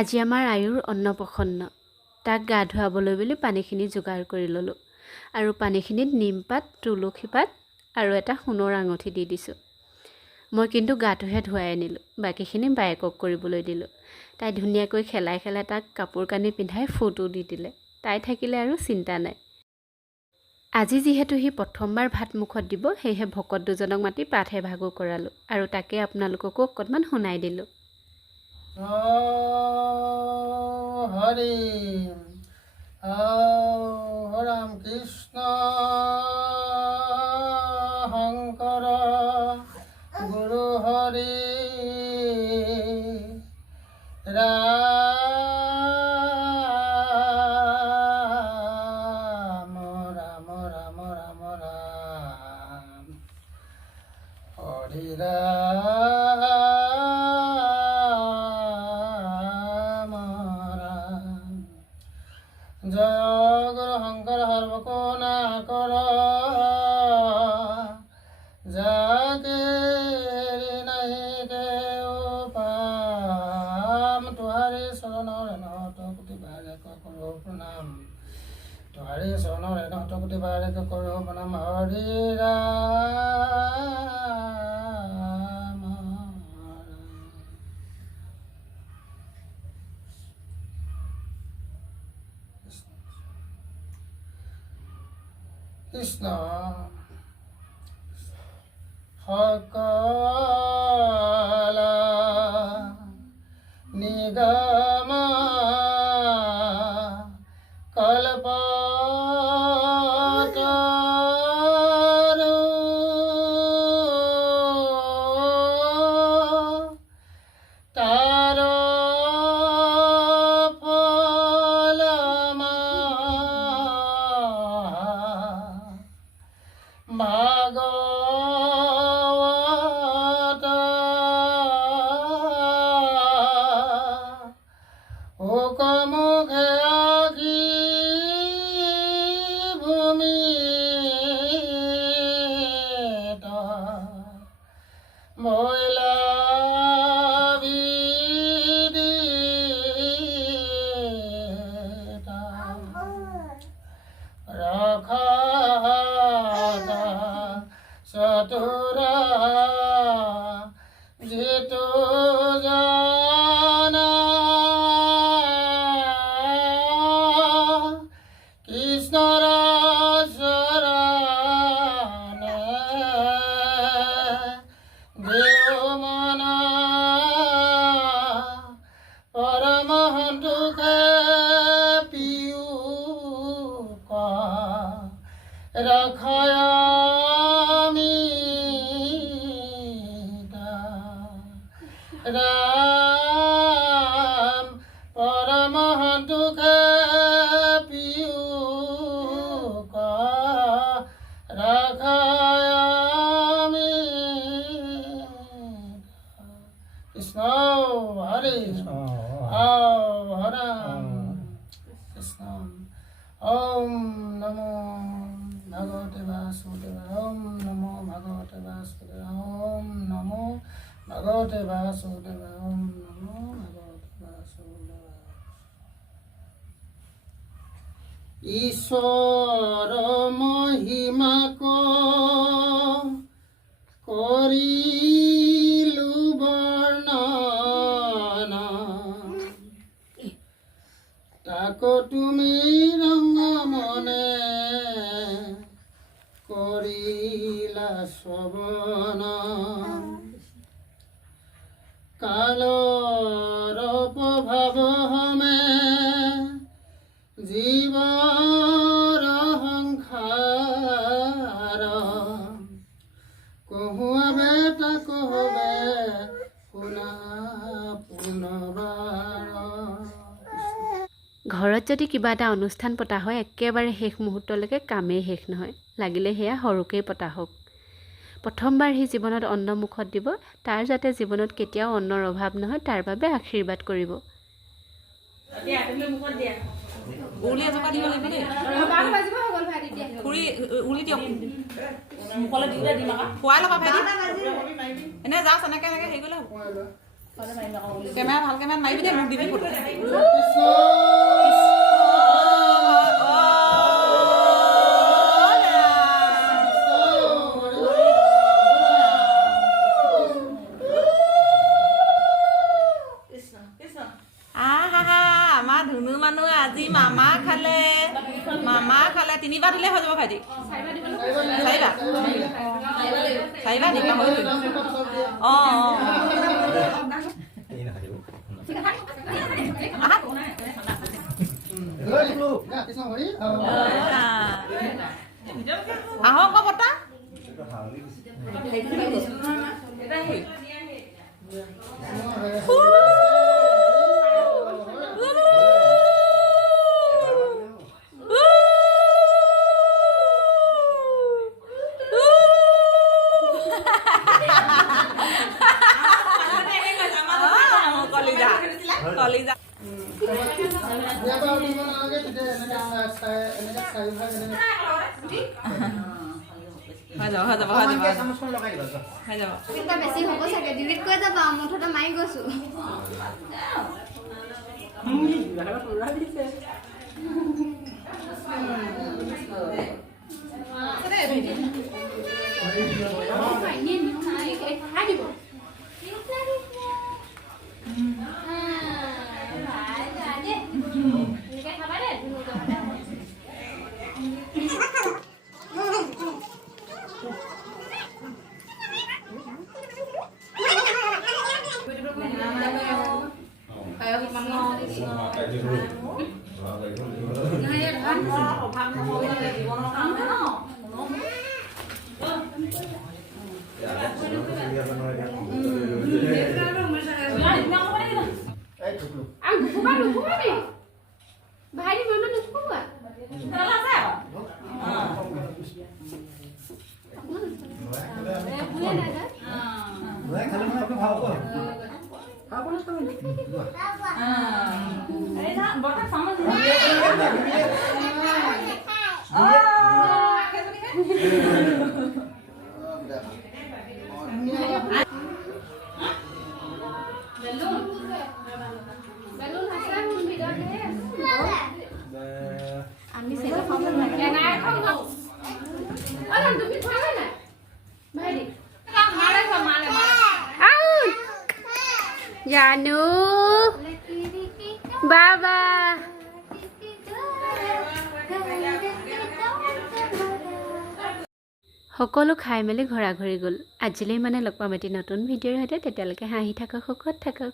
আজি আমাৰ আয়ুৰ অন্নপ্ৰসন্ন। তাক গা ধুৱাবলৈ বুলি পানীখিনি যোগাৰ কৰি ল'লোঁ আৰু পানীখিনিত নিমপাত, তুলসী পাত আৰু এটা সোণৰ আঙুঠি দি দিছোঁ। মই কিন্তু গাটোহে ধুৱাই আনিলোঁ, বাকীখিনি বায়েকক কৰিবলৈ দিলোঁ। তাই ধুনীয়াকৈ খেলাই খেলাই তাক কাপোৰ কানি পিন্ধাই ফটো দি দিলে। তাই থাকিলে আৰু চিন্তা নাই। আজি যিহেতু সি প্ৰথমবাৰ ভাত মুখত দিব, সেয়েহে ভকত দুজনক মাতি পাঠ এভাগো কৰালোঁ আৰু তাকে আপোনালোককো অকণমান শুনাই দিলোঁ। হৰি ৰাম কৃষ্ণ শংকৰ গুৰু হৰি ৰাম ৰাম ৰাম ৰাম ৰাম হৰি ৰাম জয় গুৰু শংকৰ সৰ্বকোনা কৰ যাকে নাহিকে পাম তোহাৰে চৰণৰ এনহত কোটি বাৰেক কৰো প্ৰণাম তোহাৰে চৰণৰ এনহত কোটি বাৰেক কৰো প্ৰণাম হৰি ৰাম কৃষ্ণ সকল নিগম কল্পতৰু তাৰ ভাগৱত হুকমুখে আহি ভূমিত মহিলা চতুৰা যিটো জানা কৃষ্ণৰ চৰণে দেও মনা পৰমহংসুকে পিয়ুষ ৰক্ষয় রাম পরমহংসুকে পিয়ুষ রাখায়ামি কৃষ্ণ হরে হরে কৃষ্ণ ওম নমো ভগবতে বাসুদেবায় ওম নমো ভগবতে বাসুদেবায় ওম নমো ভগবতে বাসুদেবায় ওম নমো ভগবতে বাসুদেবায় ঈশ্বর মহিমাক কৰিলো বৰ্ণন তাক তুমি ৰংগমনে কৰিলা শ্ৰৱণ কালৰ প্ৰভাৱ হমে জীৱৰ সংসাৰ কহুৱাবে তাক হবে শুনা পুনবাৰ। ঘৰত যদি কিবা এটা অনুষ্ঠান পতা হয়, একেবাৰে শেষ মুহূৰ্তলৈকে কামেই শেষ নহয়, লাগিলে সেয়া সৰুকেই পতা হওক। প্ৰথমবাৰ সি জীৱনত অন্ন মুখত দিব, তাৰ যাতে জীৱনত কেতিয়াও অন্নৰ অভাৱ নহয় তাৰ বাবে আশীৰ্বাদ কৰিব। উলি এজোপা দিব লাগিব দেই। খুৰী উলি দিয়ক মুখলৈ দিওঁতে দিম আকৌ খুৱাই ল'বা ভাইটি। এনে যাওক এনেকৈ এনেকৈ হেৰি কৰিলে হ'ব। কেমেৰা ভাল কেমেৰাত মাৰিবি দে মোক দিবি ফটো আমাৰ ধুনু মানুহ আজি মামা খালে 3বাৰ দিলে হৈ যাব ভাইটি 4বাৰ দিবা আহক বতা কলিজা বেছি হ'ব চাগে ডিলিট কৰি যাবা মুঠতে মাৰি গৈছো ভাইটি মনে নুখুবা আমি সেটা খাবো না কেন আর খাবো আরে তুমি খাবে না ভাইটি মারে আউ জানু বাবা সকলো খাই মেলি ঘৰা ঘৰি গ'ল আজিলৈ মানে লগ পাম এটি নতুন ভিডিঅ'ৰ সৈতে তেতিয়ালৈকে হাঁহি থাকক সুখত থাকক